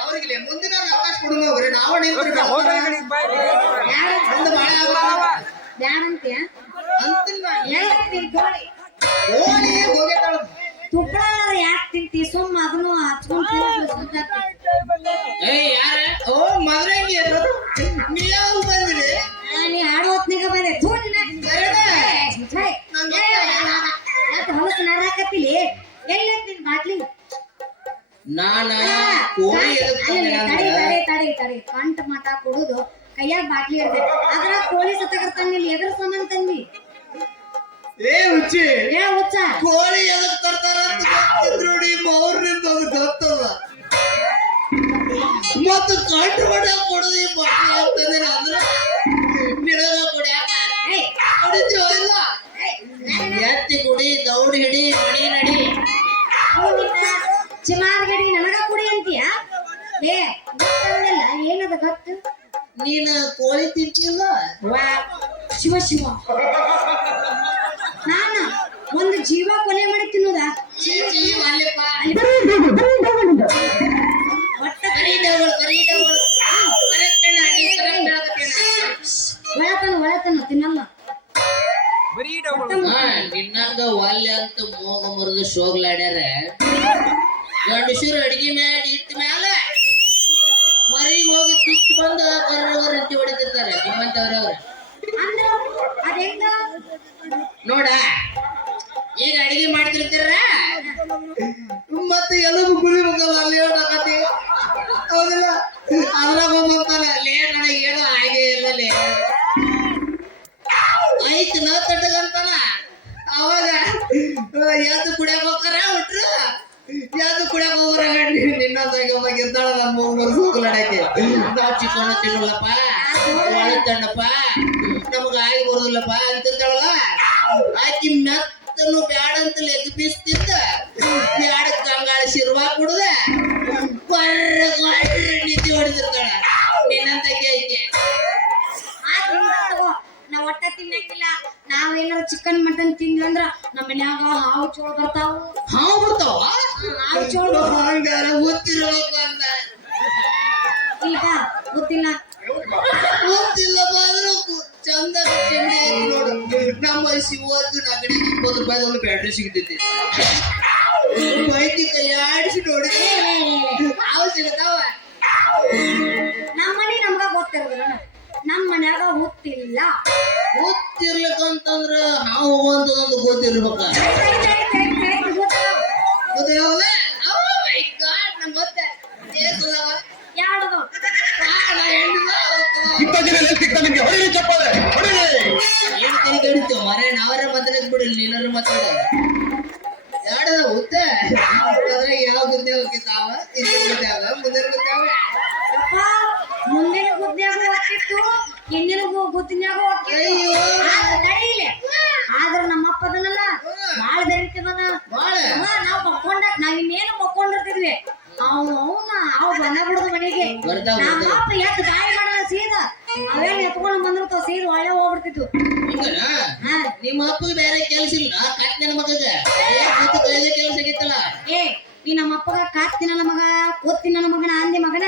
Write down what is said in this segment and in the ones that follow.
ಅವ್ರಿಗೆ ಮುಂದಿನ ಅವಕಾಶ ಕೊಡೋಣ ಹೋಗ್ರಿ ನಾವು ಒಂದು ಮಳೆ ಹೇಳ್ತಿ ಗೋಳಿ ಓಣಿ ಹೋಗೇತಾಳ ತುಪ್ಪಳ ಯಾಕೆ ತಿಂತಿ ಸುಮ್ಮ ಅದನ್ನು ಹಚ್ಕೊಂಡು ಏಯ್ ಯಾರ ಓ ಮದ್ರಂಗಿ ನೀ ಯಾವಾಗ ಬಂದಿರಿ ನೀ ಆಡೋ ಹೊತ್ನ್ಯಾಗ ಬಂದೆ ಏ, ಹೊಲಸು ನಾರಾಕತ್ತಿಲಿ ಎಲ್ಲಿ ನಿನ್ ಬಾಟ್ಲಿ ನಾನ ಕೋಳಿ ಕಂಟ್ ಮಠ ಕೊಡುದು ಕೈಯಾಗ ಬಾಟ್ಲಿ ಇರ್ತೈತಿ. ಅದ್ರ ಕೋಳಿ ಎದ್ರ ತಂದಿ ಏ ಹುಚ್ಚಿ ಏ ಹುಚ್ಚ. ಕೋಳಿ ಎದಕ್ ತರ್ತಾರ ಅಂತ ಅದು ಗೊತ್ತದ. ಮತ್ತು? ಹೊಡ್ಯಾಕ ಕೊಡೋದು ಈ ಬಾಟ್ಲಿ ಅಂತಂದ್ರೆ ಏ ಏನದ ಗೊತ್ತು? ನೀನು ಕೋಳಿ ತಿಂತಿಲ್ಲ ವಾ ಶಿವ ಶಿವ. ನಾನ ಒಂದು ಜೀವ ಕೊಲೆ ಮಾಡಿ ತಿನ್ನೋದ? ಚೀ ಚೀ ಒಟ್ಟ ಕರೀದವಳು ಕರೀದವಳು ಕರೆಕ್ಟ್ ಅಣ್ಣ ನೀ ಕರೆಕ್ಟ್ ಹೇಳಕತ್ತೀನ ಒಳತನ ಒಳತನ ತಿನ್ನಲ್ಲ ಒಟ್ಟ ಹಾ, ನಿನ್ನಂಗ ವಾಲ್ಯ ಅಂತ ಮೋಗ ಮುರಿದು ಶೋಗ್ಲಾಡ್ಯಾರ. ಗಂಡಸರು ಅಡಿಗೆ ಮ್ಯಾಲ ಇಟ್ಟ ಮ್ಯಾಲ ಮರಿಗೆ ಹೋಗಿ ಕಿತ್ತು ಬಂದು ಕರ್ರಗ ರಂಟಿ ಹೊಡಿತಿರ್ತಾರೆ ನಿಮ್ಮಂತವ್ರವ್ರ. ನೋಡ, ಈಗ ಅಡಿಗೆ ಮಾಡ್ತಿರ್ತಾರ? ಮತ್ತೆ ಎಲ್ಲರೂ ಗುರಿ ಮುಗಲ್ಲ ಅಲ್ಲಿ ಹೇಳಕತ್ತಿ ಹೌದಿಲ್ಲ? ಅದ್ರಾಗ ಹೋಗ್ತಾನ ಲೇ ನನಗೆ ಹೇಳು, ಹಾಗೆ ಇಲ್ಲ, ಲೇ. ಐತ್ ನೋ ತಟ್ಟಗಂತಾನ ಅವಾಗ ಯಾವ್ದು ಕುಡಿಯಕ್ ಹೋಗ್ತಾರ? ಯಾವ್ದು ಕೂಡ ಹೋಗ್ರ ಗಂಡಿ ನಿನ್ನ ಒಬ್ಬ ಗೆದ್ದಾಳ ನಮ್ಮ ಮೂರು ಹೋಗ್ಲಾಡಕ್ಕೆ ನಾವು ಚಿಕ್ಕವನ ತಿನ್ನಲ್ಲಪ್ಪ ಒಳತಣ್ಣಪ್ಪ ನಮಗ ಆಗಿ ಬರೋದಿಲ್ಲಪ್ಪ ಅಂತಿರ್ತಾಳಲ್ಲ? ಆಕಿ ಮೆತ್ತನು ಬ್ಯಾಡ ಅಂತ ಲೆಗ್ ಬೀಸ್ತಿದ್ದ ಬ್ಯಾಡಕ್ಕೆ ಗಂಗಾಳ ಶಿರ್ವಾ ಕುಡ್ದ. ನಾವೇನಾರ ಚಿಕನ್ ಮಟನ್ ತಿಂದ್ವಿ ಅಂದ್ರ ನಮ್ಮ ಮನ್ಯಾಗ ಹಾವು ಚೋಳ ಬರ್ತಾವ. ಹಾವು ಬರ್ತಾವ? ಹಾವು ಚೋಳ ಹಂಗಾರ ಗೊತ್ತಿರ್ಬೇಕು ಅಂತ ಈಗ ಗೊತ್ತಿಲ್ಲ ಗೊತ್ತಿಲ್ಲ ಬಾದ್ರು ಚಂದ ಚೆಂದ ನೋಡು. ನಮ್ಮ ಶಿವದ್ದು ನಗಡಿ ಇಪ್ಪತ್ತು ರೂಪಾಯಿ ಒಂದು ಬ್ಯಾಟ್ರಿ ಸಿಗ್ತೈತಿ. ಬೈತಿ ನೋಡಿ. ಹಾವು ಸಿಗತಾವ? ನಮ್ಮ ಮನೆ ನಮ್ಗ ಗೊತ್ತಿರೋದಿಲ್ಲ. ನಮ್ಮ ಮನ್ಯಾಗ ಗೊತ್ತಿಲ್ಲ ಗೊತ್ತಿರ್ಲಿಕ್ಕಂತಂದ್ರ ನಾವು ಹೋಗುವಂತದೊಂದು ಗೊತ್ತಿರ್ಬೇಕ ಗೊತ್ತಿರಲ್ಲ my God, ನಂಗ್ ಗೊತ್ತೆ. ಏಸಲ್ಲವ? ಯಾವ್ದು ಆ, ನಾ ಹೇಳಿಲ್ಲ, ಗೊತ್ತದ. ಇಂಥ ಜನ ಸಿಗ್ತಾರೆ ನಿಮ್ಗೆ? ಹೊಡಿರಿ ಚಪ್ಪಾಳೆ ಹೊಡಿರಿ. ಏನ್ ತಲೆ ಕೆಡಿಸ್ತೀವ ಮರೆ ನಾವರ ಮಾತಾಡಕ್ ಬಿಡಿ ನೀನಾರು ಮಾತಾಡ. ಯಾಡ ಉದ್ದ ಅದ್ರಾಗ ಯಾವ ಗುದ್ದೆ ಹೋಗಿದ್ದಾವ ಇಲ್ಲಿ ಗುದ್ದಾವ ಮುಂದಿನ ಗುದ್ದಾವ ಮುಂದಿನ ಬುದ್ಧಿಯಾಗ ಹೋಗ್ತಿತ್ತು ಹಿಂದಿನ ಬುದ್ಧಿನಾಗ ಅಯ್ಯೋ. ಆದ್ರ ನಮ್ಮಪ್ಪ ನಮ್ಮ ಅಪ್ಪ ಅದನ್ನಲ್ಲ ಬಾಳ. ಬೆರಿತದನ ನಾವ್ ಮಕ್ಕೊಂಡ ನಾವ್ ಇನ್ನೇನು ಮಕ್ಕೊಂಡಿರ್ತಿದ್ವಿ. ಅವ್ನು ಅವ್ನ ಅವ್ ಬಂದ ಬಿಡುದು ಮನೆಗೆ. ನಮ್ಮಪ್ಪ ಎತ್ ಗಾಳಿ ಮಾಡಲ್ಲ ಸೀದಾ. ಅವೇನ್ ಎತ್ಕೊಂಡ್ ಬಂದಿರ್ತಾವ ಸೀದ ಒಳ್ಳೆ ಹೋಗ್ಬಿಡ್ತಿತ್ತು ನಿಮ್ಮ ಅಪ್ಪಗೆ ಬೇರೆ ಕೆಲಸ ಇಲ್ಲ. ಕತ್ ನನ್ನ ಮಗಗ. ಕೆಲಸ ಆಗಿತ್ತಲ್ಲ ಏ ನೀ ನಮ್ಮ ಅಪ್ಪಗ ಕಾತ್ತಿ ನನ್ನ ಮಗ ಕೂತ್ತಿ ನನ್ನ ಮಗನ ಅಂದಿ ಮಗನ?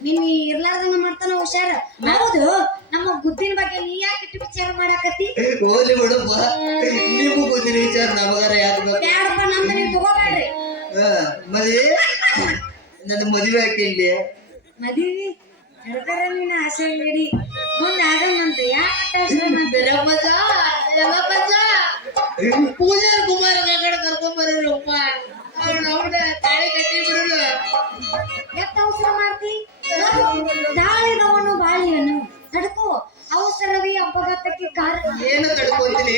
ನಿನ್ ಇರ್ಲಾರ್ದಂಗ ಮಾಡ್ತಾನ ಹುಷಾರ. ಹೌದು ನಮ್ಮ ಗುದ್ದಿನ ಬಗ್ಗೆ ನೀ ಯಾಕೆ ಇಟ್ಟು ವಿಚಾರ ಮಾಡಾಕತ್ತಿ? ಹೋಗ್ಲಿ ಬಿಡಪ್ಪ. ನೀವು ಬುದ್ಧಿ ವಿಚಾರ ನಮಗಾರ ಯಾಕೆ ಬೇಕು? ಬ್ಯಾಡಪ್ಪ ನಮ್ದು ನೀವು ತಗೋಬೇಡ್ರಿ. ಮದ್ವೆ ನನ್ನ ಮದುವೆ ಹಾಕಿಲ್ಲಿ ಮದುವೆ ಹಿಡ್ಕರ ನೀನ ಆಸೆ ಹೇಳಿ ಮುಂದೆ ಏನು ತಡ್ಕೊಂತೀನಿ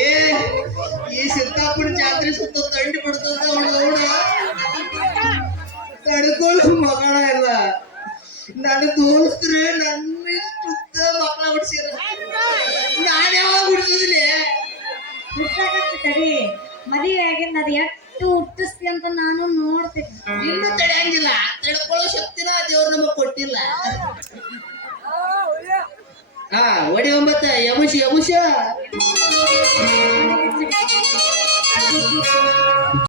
ಈ ಸಿದ್ದಾಪುರ ಜಾತ್ರೆ ಸುತ್ತ ತಂಡಿ ಬಿಡ್ತದ ಅವಳು ಅವಳು. ತಡ್ಕೊಳ್ಳು ಮಗಳ ಎಲ್ಲ. ನನ್ನ ದೋಸ್ತರು ನನ್ನ ಸುತ್ತ ಮಕ್ಕಳ ಬಿಡ್ಸಿರ ನಾನು ಯಾವಾಗ ಬಿಡ್ಸಿದ್ಲಿ ಹುಟ್ಟಾಕತ್ತೆ ತಡಿ. ಮದುವೆ ಆಗಿಂದ ಅದು ಎಷ್ಟು ಹುಟ್ಟಿಸ್ತಿ ಅಂತ ನಾನು ನೋಡ್ತೀನಿ. ಇನ್ನು ತಡೆಯಂಗಿಲ್ಲ. ತಡ್ಕೊಳ್ಳೋ ಶಕ್ತಿನ ದೇವ್ರು ನಮಗ್ ಕೊಟ್ಟಿಲ್ಲ. ಹಾ ಒಡಿ ಒಂಬತ್ತ ಯಮುಷ ಯಮುಷ.